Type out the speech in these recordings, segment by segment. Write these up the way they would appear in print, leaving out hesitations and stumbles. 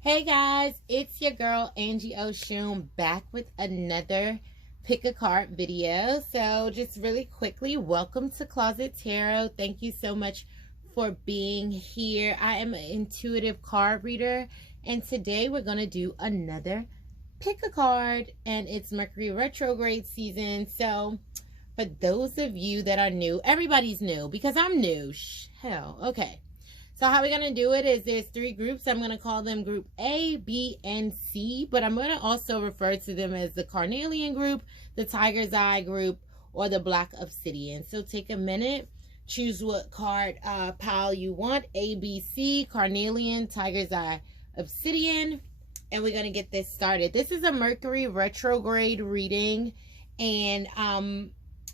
Hey guys, it's your girl Angie Oshun back with another pick a card video. So just really quickly, welcome to Closet Tarot. Thank you so much for being here. I am an intuitive card reader, and today we're going to do another pick a card, and it's Mercury retrograde season. So for those of you that are new, everybody's new because I'm new. Hell, okay. So how we're going to do it is there's three groups. I'm going to call them group A, B, and C. But I'm going to also refer to them as the Carnalian group, the Tiger's Eye group, or the Black Obsidian. So take a minute. Choose what card pile you want. A, B, C, Carnalian, Tiger's Eye, Obsidian. And we're going to get this started. This is a Mercury retrograde reading. And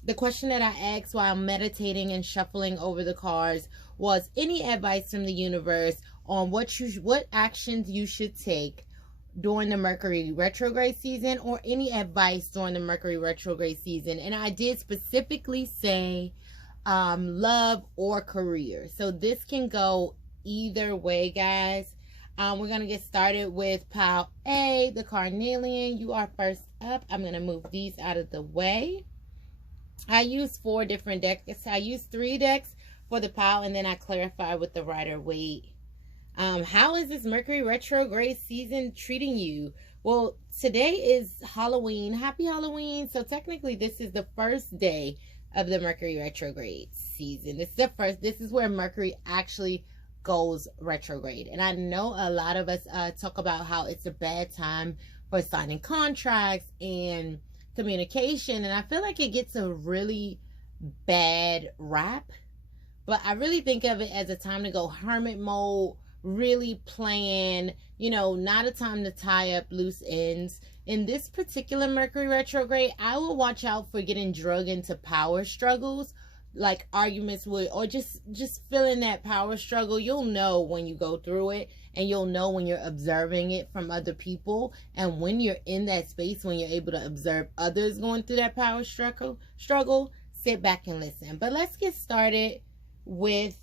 the question that I asked while meditating and shuffling over the cards was any advice from the universe on what actions you should take during the Mercury retrograde season, or any advice during the Mercury retrograde season. And I did specifically say love or career. So this can go either way, guys. We're going to get started with pile A, the Carnalian. You are first up. I'm going to move these out of the way. I use 4 different decks. I use 3 decks for the pile, and then I clarify with the Rider-Waite. How is this Mercury retrograde season treating you? Well, today is Halloween. Happy Halloween. So technically this is the first day of the Mercury retrograde season. This is where Mercury actually goes retrograde. And I know a lot of us talk about how it's a bad time for signing contracts and communication, and I feel like it gets a really bad rap. But I really think of it as a time to go hermit mode, really plan, not a time to tie up loose ends. In this particular Mercury retrograde, I will watch out for getting drug into power struggles, like arguments with, or just feeling that power struggle. You'll know when you go through it, and you'll know when you're observing it from other people. And when you're in that space, when you're able to observe others going through that power struggle, sit back and listen. But let's get started with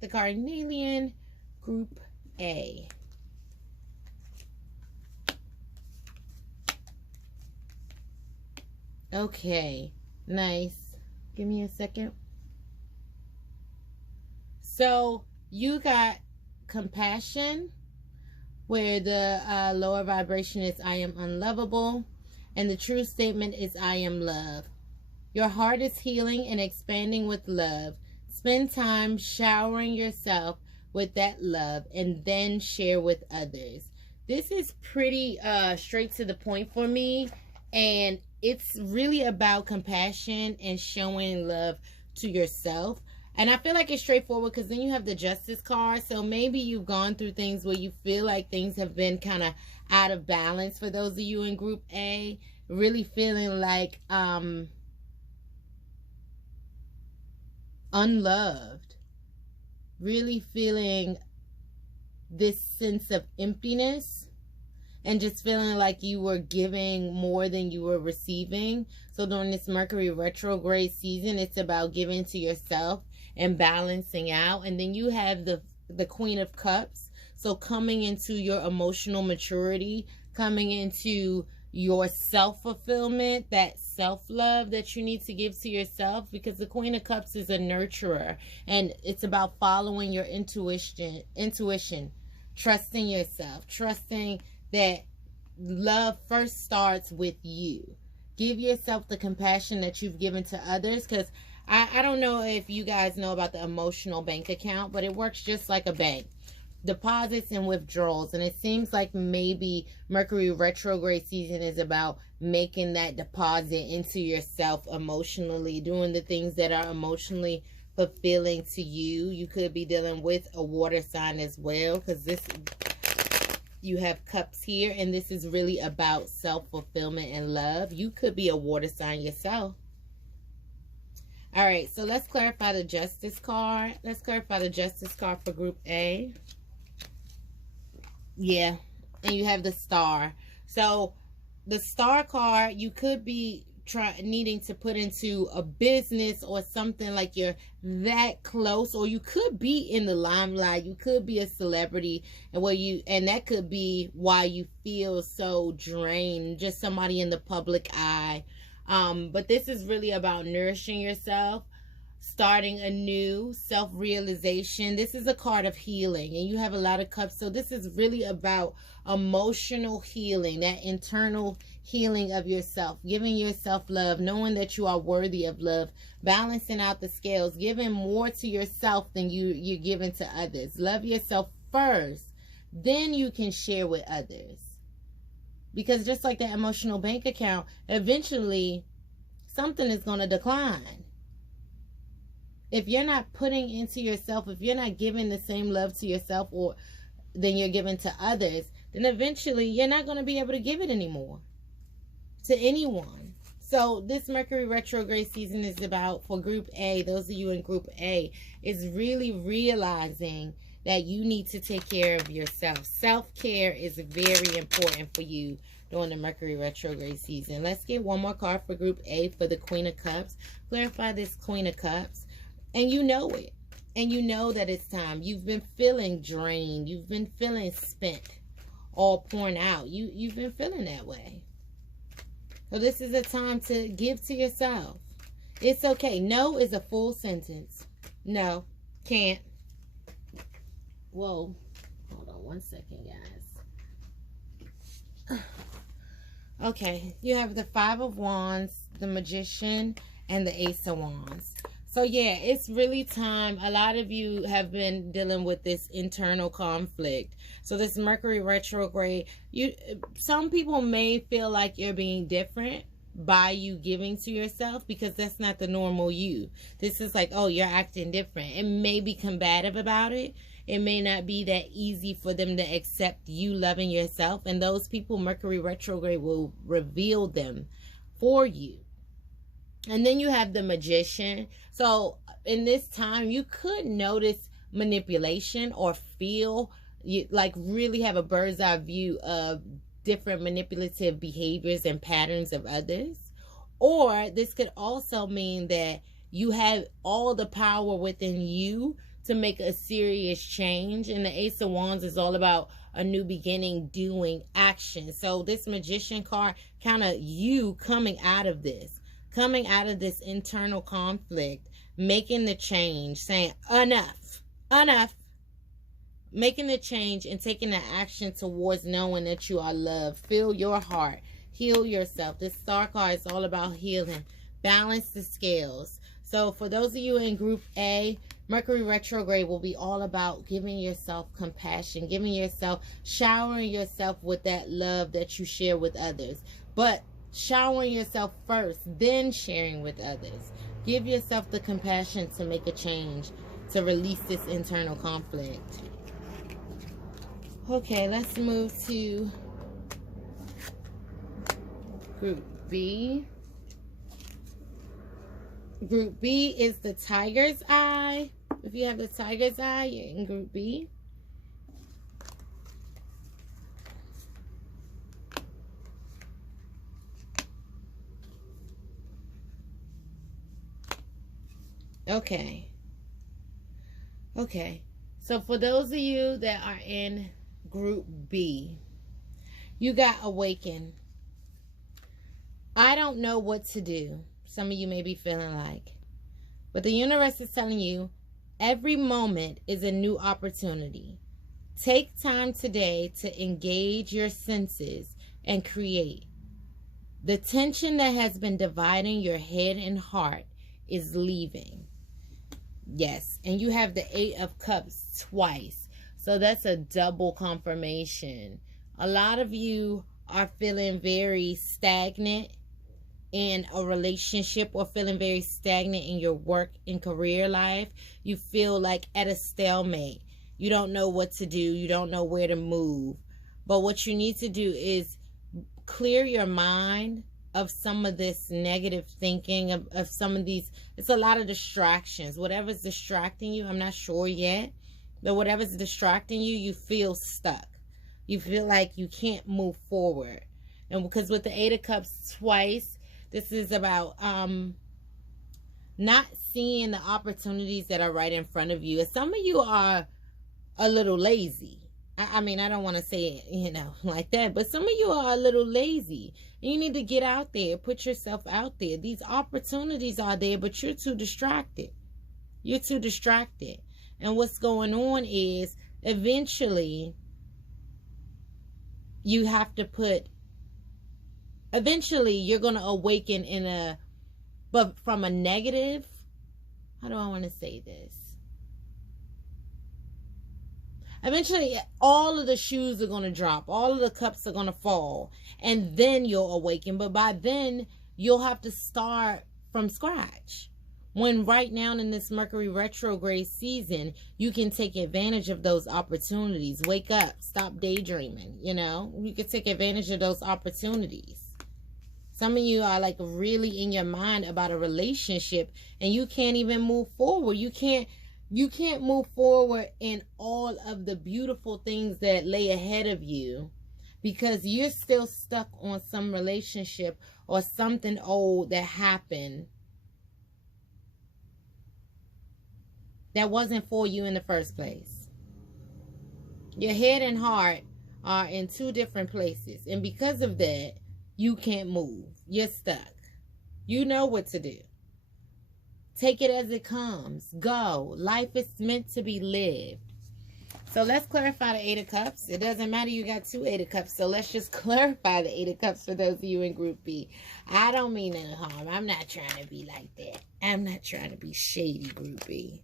the Carnalian group A. Okay, nice. Give me a second. So you got compassion, where the lower vibration is I am unlovable, and the true statement is I am love. Your heart is healing and expanding with love. Spend time showering yourself with that love, and then share with others. This is pretty straight to the point for me, and it's really about compassion and showing love to yourself. And I feel like it's straightforward because then you have the Justice card. So maybe you've gone through things where you feel like things have been kind of out of balance for those of you in group A. Really feeling like unloved. Really feeling this sense of emptiness. And just feeling like you were giving more than you were receiving. So during this Mercury retrograde season, it's about giving to yourself and balancing out. And then you have the Queen of Cups. So coming into your emotional maturity, coming into your self-fulfillment, that self-love that you need to give to yourself, because the Queen of Cups is a nurturer, and it's about following your intuition, trusting yourself, trusting that love first starts with you. Give yourself the compassion that you've given to others, because I don't know if you guys know about the emotional bank account, but it works just like a bank. Deposits and withdrawals. And it seems like maybe Mercury retrograde season is about making that deposit into yourself emotionally, doing the things that are emotionally fulfilling to you. You could be dealing with a water sign as well, because you have cups here, and this is really about self-fulfillment and love. You could be a water sign yourself. All right, so let's clarify the Justice card. Let's clarify the Justice card for group A. Yeah, and you have the Star. So the Star card, you could be needing to put into a business or something, like you're that close, or you could be in the limelight, you could be a celebrity, and that could be why you feel so drained, just somebody in the public eye. But this is really about nourishing yourself, starting anew, self-realization. This is a card of healing, and you have a lot of cups, so this is really about emotional healing, that internal healing of yourself, giving yourself love, knowing that you are worthy of love, balancing out the scales, giving more to yourself than you're giving to others. Love yourself first, then you can share with others, because just like that emotional bank account, eventually something is going to decline. If you're not putting into yourself, if you're not giving the same love to yourself or than you're giving to others, then eventually you're not going to be able to give it anymore to anyone. So this Mercury retrograde season is about, for Group A, those of you in Group A, is really realizing that you need to take care of yourself. Self-care is very important for you during the Mercury retrograde season. Let's get one more card for Group A for the Queen of Cups. Clarify this Queen of Cups. And you know it. And you know that it's time. You've been feeling drained. You've been feeling spent, all pouring out. You've been feeling that way. So this is a time to give to yourself. It's okay. No is a full sentence. No, can't. Whoa. Hold on one second, guys. Okay. You have the Five of Wands, the Magician, and the Ace of Wands. So yeah, it's really time. A lot of you have been dealing with this internal conflict. So this Mercury retrograde, some people may feel like you're being different by you giving to yourself, because that's not the normal you. This is like, oh, you're acting different. It may be combative about it. It may not be that easy for them to accept you loving yourself. And those people, Mercury retrograde will reveal them for you. And then you have the Magician. So in this time, you could notice manipulation or feel like really have a bird's eye view of different manipulative behaviors and patterns of others. Or this could also mean that you have all the power within you to make a serious change. And the Ace of Wands is all about a new beginning, doing action. So this Magician card, kind of you coming out of this internal conflict, making the change, saying enough, making the change and taking the action towards knowing that you are loved. Fill your heart, heal yourself. This Star card is all about healing. Balance the scales. So for those of you in Group A, Mercury retrograde will be all about giving yourself compassion, showering yourself with that love that you share with others. But showering yourself first, then sharing with others. Give yourself the compassion to make a change, to release this internal conflict. Okay, let's move to Group B. Group B is the Tiger's Eye. If you have the Tiger's Eye, you're in Group B. Okay. So for those of you that are in Group B, you got Awaken. I don't know what to do. Some of you may be feeling like. But the universe is telling you every moment is a new opportunity. Take time today to engage your senses and create. The tension that has been dividing your head and heart is leaving. Yes, and you have the Eight of Cups twice. So that's a double confirmation. A lot of you are feeling very stagnant in a relationship, or feeling very stagnant in your work and career life. You feel like at a stalemate. You don't know what to do. You don't know where to move. But what you need to do is clear your mind of some of this negative thinking, of some of these. It's a lot of distractions. Whatever's distracting you, I'm not sure yet, but whatever's distracting you, you feel stuck. You feel like you can't move forward. And because with the Eight of Cups twice, This is about not seeing the opportunities that are right in front of you. And some of you are a little lazy. I mean, I don't want to say it, you know, like that, but some of you are a little lazy. You need to get out there, put yourself out there. These opportunities are there, but you're too distracted. You're too distracted. And what's going on is eventually you have to eventually you're going to awaken but from a negative, how do I want to say this? Eventually, all of the shoes are going to drop. All of the cups are going to fall. And then you'll awaken. But by then, you'll have to start from scratch. When right now in this Mercury retrograde season, you can take advantage of those opportunities. Wake up. Stop daydreaming. You know, you can take advantage of those opportunities. Some of you are like really in your mind about a relationship and you can't even move forward. You can't move forward in all of the beautiful things that lay ahead of you because you're still stuck on some relationship or something old that happened that wasn't for you in the first place. Your head and heart are in two different places. And because of that, you can't move. You're stuck. You know what to do. Take it as it comes. Go. Life is meant to be lived. So let's clarify the Eight of Cups. It doesn't matter you got two Eight of Cups. So let's just clarify the Eight of Cups for those of you in Group B. I don't mean any harm. I'm not trying to be like that. I'm not trying to be shady, Group B.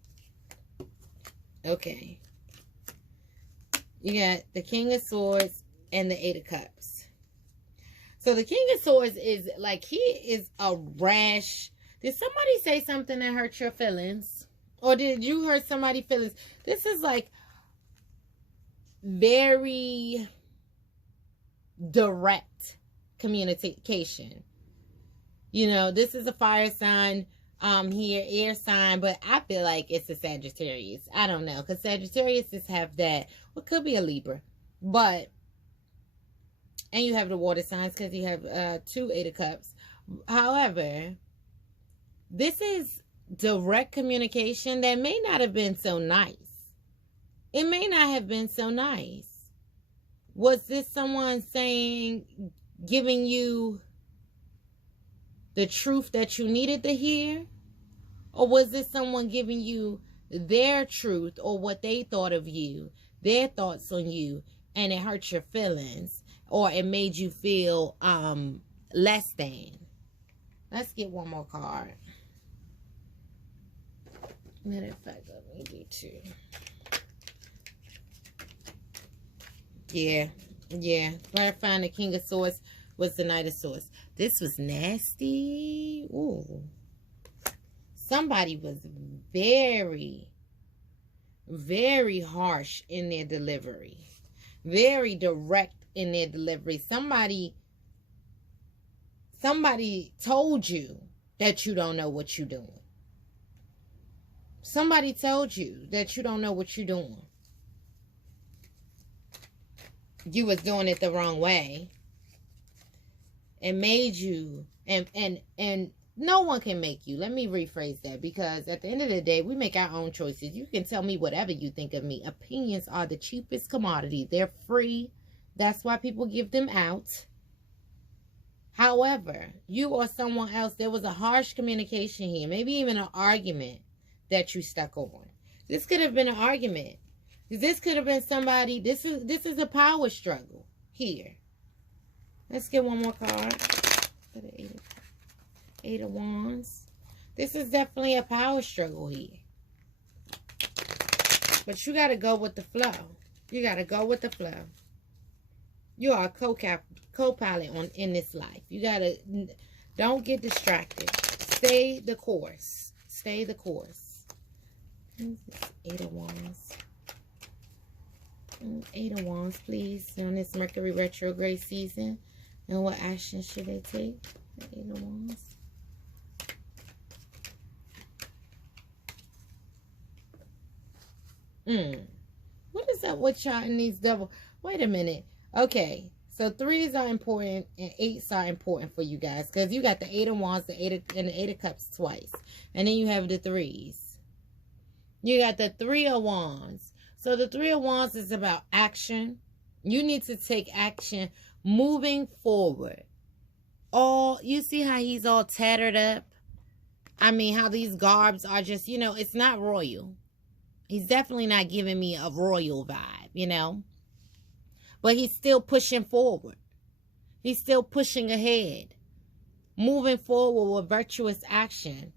Okay. You got the King of Swords and the Eight of Cups. So the King of Swords is like, he is a rash. Did somebody say something that hurt your feelings? Or did you hurt somebody's feelings? This is like very direct communication. You know, this is a fire sign here, air sign, but I feel like it's a Sagittarius. I don't know, because Sagittarius have that. Well, it could be a Libra, but and you have the water signs because you have two Eight of Cups. However, this is direct communication that may not have been so nice. It may not have been so nice. Was this someone saying, giving you the truth that you needed to hear? Or was this someone giving you their truth or what they thought of you, their thoughts on you, and it hurt your feelings? Or it made you feel less than. Let's get one more card. Matter of fact, let me do two. Yeah. Clarifying the King of Swords was the Knight of Swords. This was nasty. Ooh. Somebody was very, very harsh in their delivery. Very direct in their delivery. Somebody told you that you don't know what you're doing. Somebody told you that you don't know what you're doing. You was doing it the wrong way. And made you, and no one can make you. Let me rephrase that, because at the end of the day, we make our own choices. You can tell me whatever you think of me. Opinions are the cheapest commodity. They're free. That's why people give them out. However, you or someone else, there was a harsh communication here. Maybe even an argument that you stuck on. This could have been an argument. This could have been somebody. This is a power struggle here. Let's get one more card. For the Eight of Wands. This is definitely a power struggle here. But you got to go with the flow. You got to go with the flow. You are a co-pilot in this life. You got to, don't get distracted. Stay the course. Stay the course. Eight of Wands. Eight of Wands, please. On this Mercury retrograde season. And what action should they take? The Eight of Wands. What is up with y'all in these double? Wait a minute. Okay. So 3s are important and 8s are important for you guys. Because you got the 8 of Wands, the 8 and the 8 of Cups twice. And then you have the 3s. You got the 3 of Wands. So the 3 of Wands is about action. You need to take action moving forward. You see how he's all tattered up? I mean, how these garbs are just, you know, it's not royal. He's definitely not giving me a royal vibe, you know. But he's still pushing forward. He's still pushing ahead. Moving forward with virtuous action.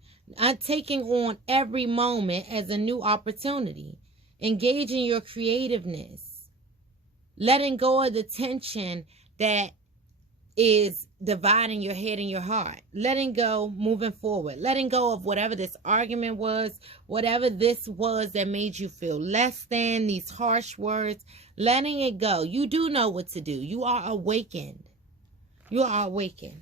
Taking on every moment as a new opportunity. Engaging your creativeness. Letting go of the tension that is dividing your head and your heart. Letting go, moving forward. Letting go of whatever this argument was, whatever this was that made you feel less than, these harsh words. Letting it go. You do know what to do. You are awakened. You are awakened.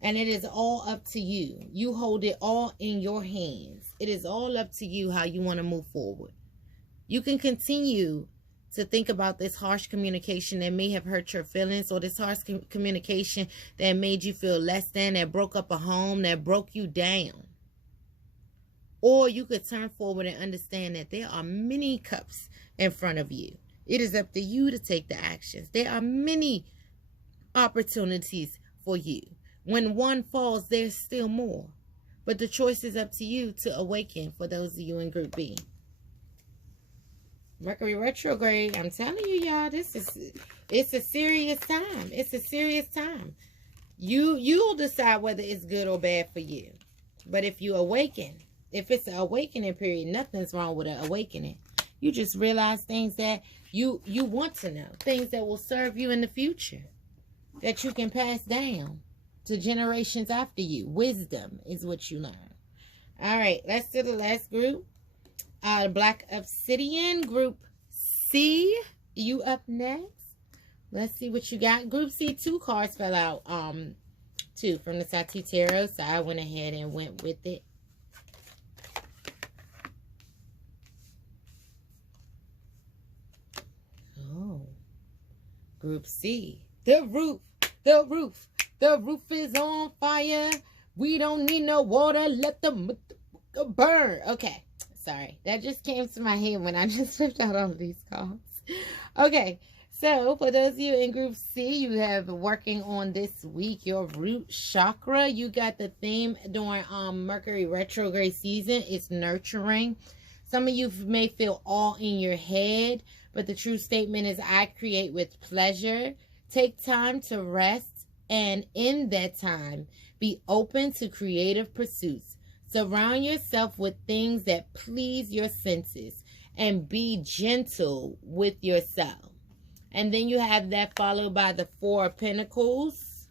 And it is all up to you. You hold it all in your hands. It is all up to you how you want to move forward. You can continue to think about this harsh communication that may have hurt your feelings, or this harsh communication that made you feel less than, that broke up a home, that broke you down. Or you could turn forward and understand that there are many cups in front of you. It is up to you to take the actions. There are many opportunities for you. When one falls, there's still more. But the choice is up to you to awaken for those of you in Group B. Mercury retrograde, I'm telling you, y'all, it's a serious time. It's a serious time. You'll decide whether it's good or bad for you. But if you awaken, if it's an awakening period, nothing's wrong with an awakening. You just realize things that you want to know. Things that will serve you in the future. That you can pass down to generations after you. Wisdom is what you learn. All right, let's do the last group. Black Obsidian, Group C. You up next. Let's see what you got. Group C, 2 cards fell out. 2 from the Sati Tarot, so I went ahead and went with it. Oh. Group C. The roof is on fire. We don't need no water. Let the burn. Okay. Sorry, that just came to my head when I just flipped out all of these cards. Okay, so for those of you in Group C, you have working on this week your root chakra. You got the theme during Mercury retrograde season. It's nurturing. Some of you may feel all in your head, but the true statement is I create with pleasure. Take time to rest, and in that time, be open to creative pursuits. Surround yourself with things that please your senses and be gentle with yourself. And then you have that followed by the 4 of Pentacles.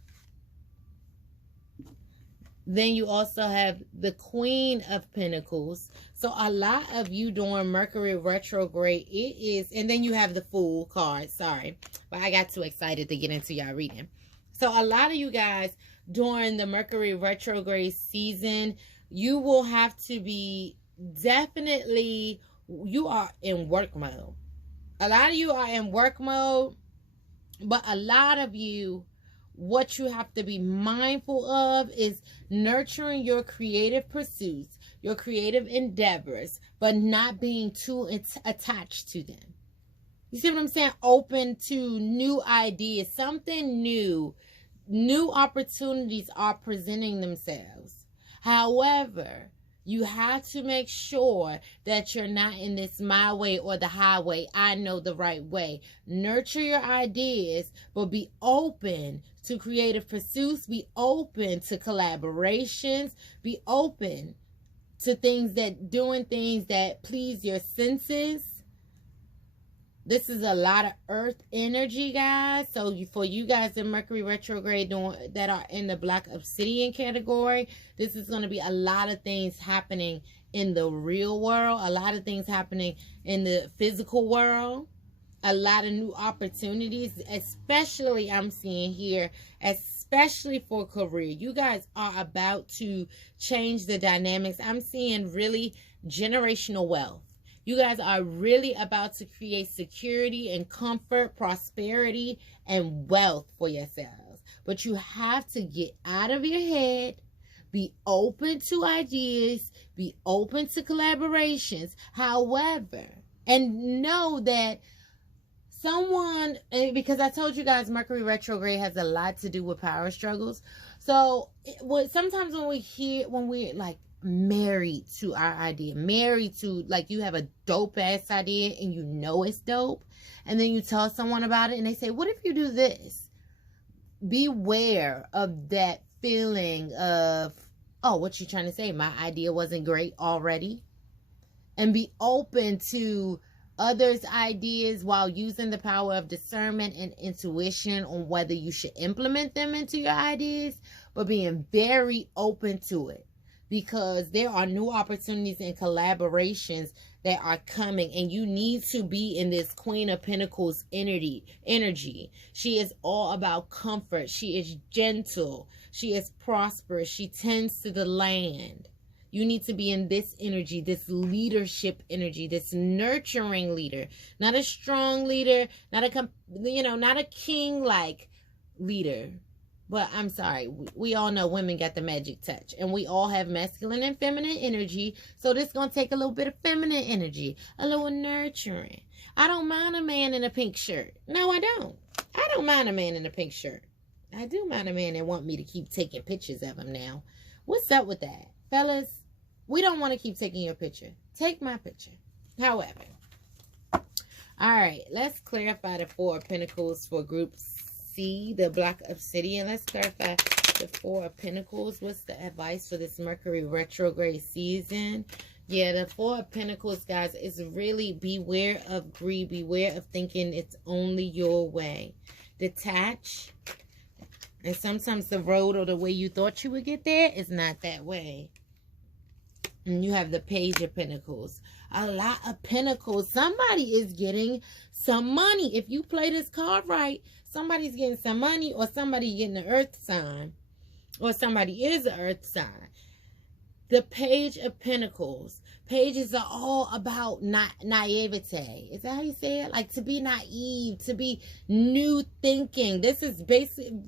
Then you also have the Queen of Pentacles. So a lot of you during Mercury retrograde, it is, and then you have the Fool card. Sorry, but I got too excited to get into y'all reading. So a lot of you guys during the Mercury retrograde season, you will have to be definitely, you are in work mode. A lot of you are in work mode, but a lot of you, what you have to be mindful of is nurturing your creative pursuits, your creative endeavors, but not being too attached to them. You see what I'm saying? Open to new ideas, something new. New opportunities are presenting themselves. However, you have to make sure that you're not in this my way or the highway. I know the right way. Nurture your ideas, but be open to creative pursuits. Be open to collaborations. Be open to doing things that please your senses. This is a lot of earth energy, guys. So for you guys in Mercury retrograde that are in the Black Obsidian category, this is going to be a lot of things happening in the real world. A lot of things happening in the physical world. A lot of new opportunities, especially I'm seeing here, especially for career. You guys are about to change the dynamics. I'm seeing really generational wealth. You guys are really about to create security and comfort, prosperity, and wealth for yourselves. But you have to get out of your head, be open to ideas, be open to collaborations. However, and know that someone, because I told you guys Mercury retrograde has a lot to do with power struggles. So sometimes when we're like married to our idea, married to, like, you have a dope ass idea and you know it's dope, and then you tell someone about it and they say, what if you do this? Beware of that feeling of, oh, what you trying to say? My idea wasn't great already. And be open to others' ideas while using the power of discernment and intuition on whether you should implement them into your ideas, but being very open to it, because there are new opportunities and collaborations that are coming, and you need to be in this Queen of Pentacles energy. She is all about comfort. She is gentle. She is prosperous. She tends to the land. You need to be in this energy, this leadership energy, this nurturing leader, not a strong leader, not a king-like leader. But I'm sorry, we all know women got the magic touch, and we all have masculine and feminine energy. So this is going to take a little bit of feminine energy, a little nurturing. I don't mind a man in a pink shirt. No, I don't. I don't mind a man in a pink shirt. I do mind a man that want me to keep taking pictures of him now. What's up with that? Fellas, we don't want to keep taking your picture. Take my picture. However, all right, let's clarify the Four of Pentacles for Group C, the Black Obsidian. Let's clarify the Four of Pentacles. What's the advice for this Mercury retrograde season? Yeah, the Four of Pentacles, guys, is really beware of greed. Beware of thinking it's only your way. Detach. And sometimes the road or the way you thought you would get there is not that way. And you have the Page of Pentacles. A lot of pentacles. Somebody is getting some money. If you play this card right, somebody's getting some money, or somebody getting an earth sign, or somebody is an earth sign. The Page of Pentacles. Pages are all about naivete. Is that how you say it? Like, to be naive, to be new thinking. This is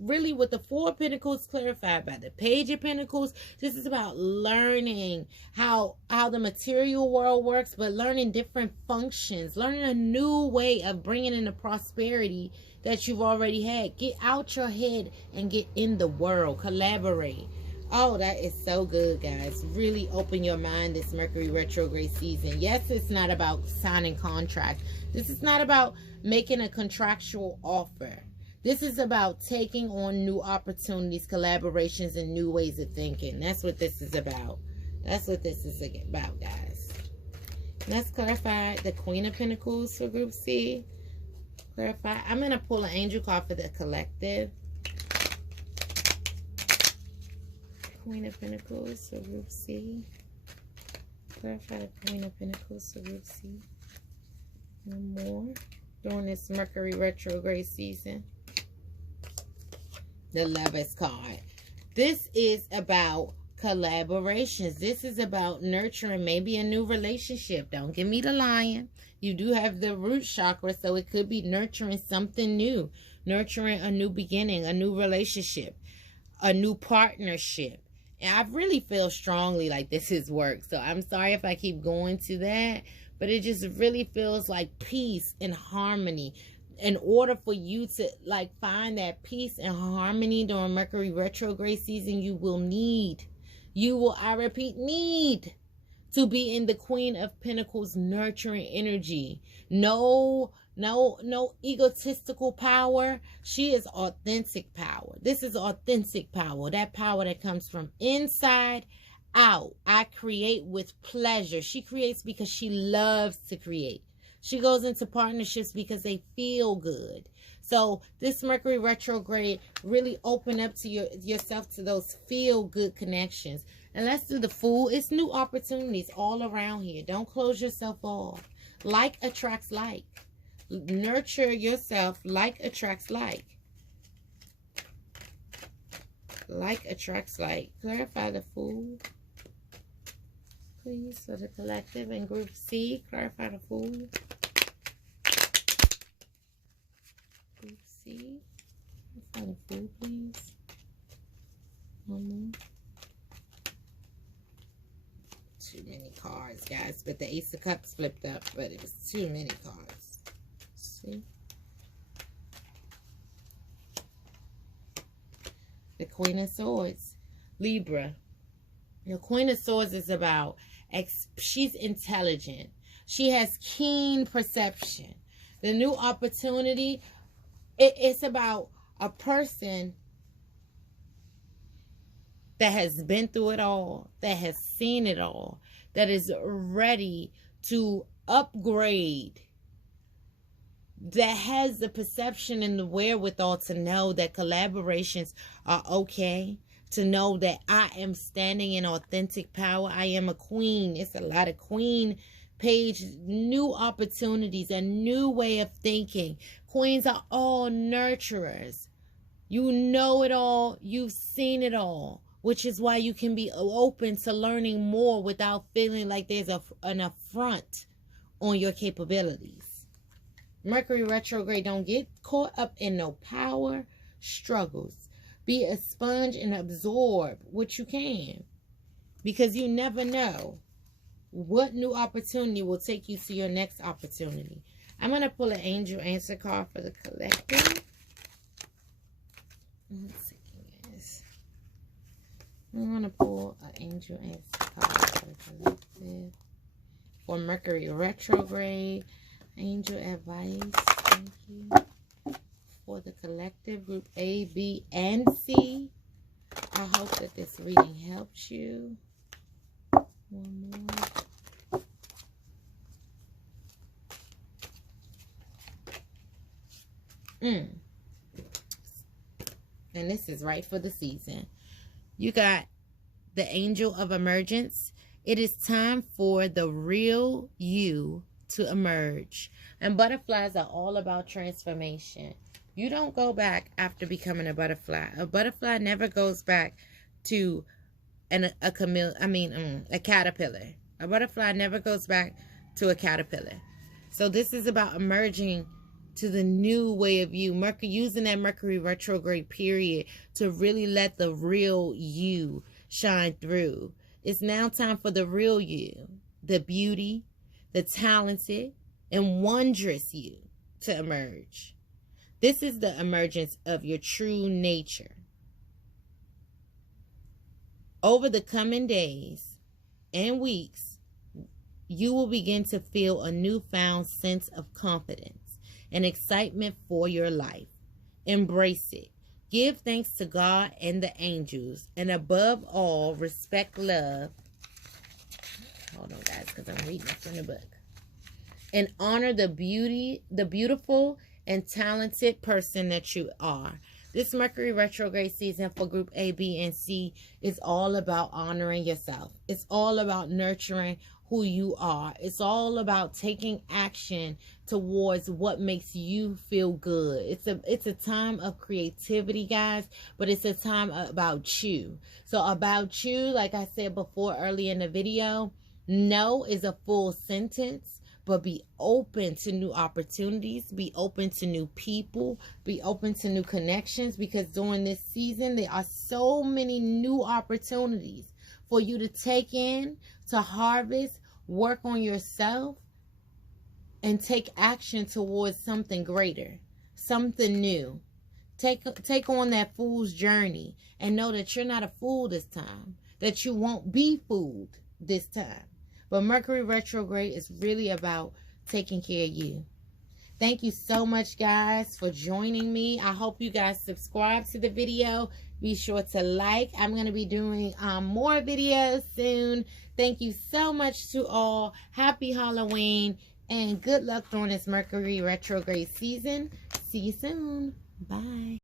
really what the Four of Pentacles clarified by the Page of Pentacles. This is about learning how the material world works, but learning different functions, learning a new way of bringing in the prosperity that you've already had. Get out your head and get in the world. Collaborate. Oh, that is so good, guys. Really open your mind this Mercury retrograde season. Yes, it's not about signing contracts. This is not about making a contractual offer. This is about taking on new opportunities, collaborations, and new ways of thinking. That's what this is about. That's what this is about, guys. Let's clarify the Queen of Pentacles for Group C. Clarify. I'm going to pull an angel card for the collective. Queen of Pentacles for Group C. Clarify the Queen of Pentacles for Group C. No more. During this Mercury retrograde season. The Lovers card. This is about collaborations. This is about nurturing maybe a new relationship. Don't give me the Lion. You do have the root chakra, so it could be nurturing something new. Nurturing a new beginning, a new relationship, a new partnership. And I really feel strongly like this is work. So I'm sorry if I keep going to that. But it just really feels like peace and harmony. In order for you to like find that peace and harmony during Mercury retrograde season, you will need, I repeat, need to be in the Queen of Pentacles nurturing energy. No egotistical power. She is authentic power. This is authentic power. That power that comes from inside out. I create with pleasure. She creates because she loves to create. She goes into partnerships because they feel good. So this Mercury retrograde, really open up to yourself to those feel good connections. And let's do the Fool. It's new opportunities all around here. Don't close yourself off. Like attracts like. Nurture yourself. Like attracts like. Like attracts like. Clarify the Fool. please, for the collective and group C. Clarify the Fool. Group C. Clarify the Fool, please. One more. Too many cards, guys. But the Ace of Cups flipped up, but it was too many cards. See? The Queen of Swords. Libra. The Queen of Swords is about, she's intelligent. She has keen perception. The new opportunity, it's about a person that has been through it all, that has seen it all, that is ready to upgrade, that has the perception and the wherewithal to know that collaborations are okay, to know that I am standing in authentic power. I am a queen. It's a lot of queen page, new opportunities, a new way of thinking. Queens are all nurturers. You know it all. You've seen it all, which is why you can be open to learning more without feeling like there's an affront on your capabilities. Mercury retrograde, don't get caught up in no power struggles. Be a sponge and absorb what you can, because you never know what new opportunity will take you to your next opportunity. I'm going to pull an angel answer card for the collective. Let's see, guys. I'm going to pull an angel answer card for the collective. For Mercury retrograde, angel advice. Thank you. For the collective, group A, B, and C. I hope that this reading helped you. One more. And this is right for the season. You got the angel of emergence. It is time for the real you to emerge. And butterflies are all about transformation. You don't go back after becoming a butterfly. A butterfly never goes back to a caterpillar. A butterfly never goes back to a caterpillar. So this is about emerging to the new way of you. Mercury, using that Mercury retrograde period to really let the real you shine through. It's now time for the real you, the beauty, the talented, and wondrous you to emerge. This is the emergence of your true nature. Over the coming days and weeks, you will begin to feel a newfound sense of confidence and excitement for your life. Embrace it. Give thanks to God and the angels, and above all, respect love. Hold on, guys, because I'm reading it from the book. And honor the beautiful and talented person that you are. This Mercury retrograde season for group A, B, and C is all about honoring yourself. It's all about nurturing who you are. It's all about taking action towards what makes you feel good. It's a time of creativity, guys, but it's a time about you. So about you, like I said before earlier in the video, no is a full sentence. But be open to new opportunities. Be open to new people. Be open to new connections. Because during this season, there are so many new opportunities for you to take in, to harvest, work on yourself, and take action towards something greater, something new. Take on that fool's journey and know that you're not a fool this time. That you won't be fooled this time. But Mercury retrograde is really about taking care of you. Thank you so much, guys, for joining me. I hope you guys subscribe to the video. Be sure to like. I'm going to be doing more videos soon. Thank you so much to all. Happy Halloween and good luck during this Mercury retrograde season. See you soon. Bye.